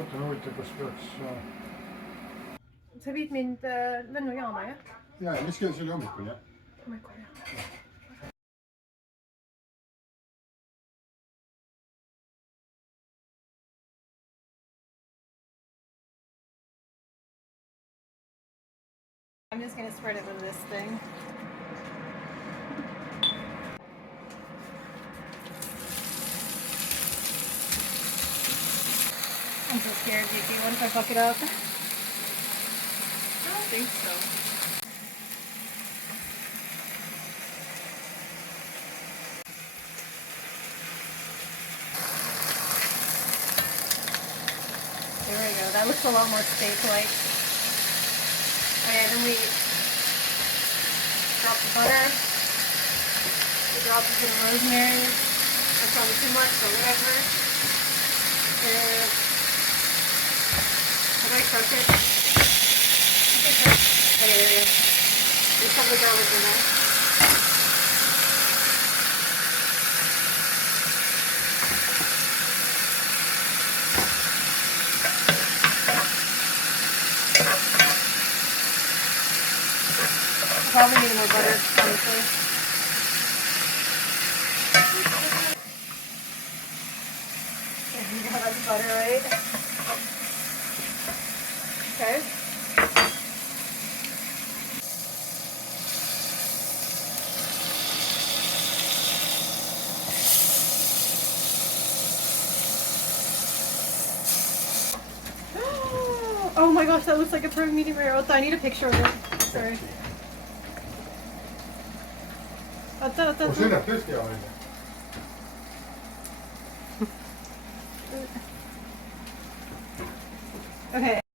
vaatan huvitav, kas peaks sa viid mind lennujaama, jah? ja mis kell see oli hommikul, jah? Hommikul, jah. I'm just gonna spread it with this thing. I'm so scared, Vicky. What if I fuck it up? I don't think so. There we go. That looks a lot more steak-like. Okay, then we drop the butter. We drop some rosemary. That's probably too much, but whatever. How do I crush it? Okay, there we go. There's some of the garlic in there. Probably need more butter, honestly. There you go, that's butter, right? Okay. Oh my gosh, that looks like a perfect medium rare. I need a picture of it. Sorry. see näeb tõesti hea välja. Okay.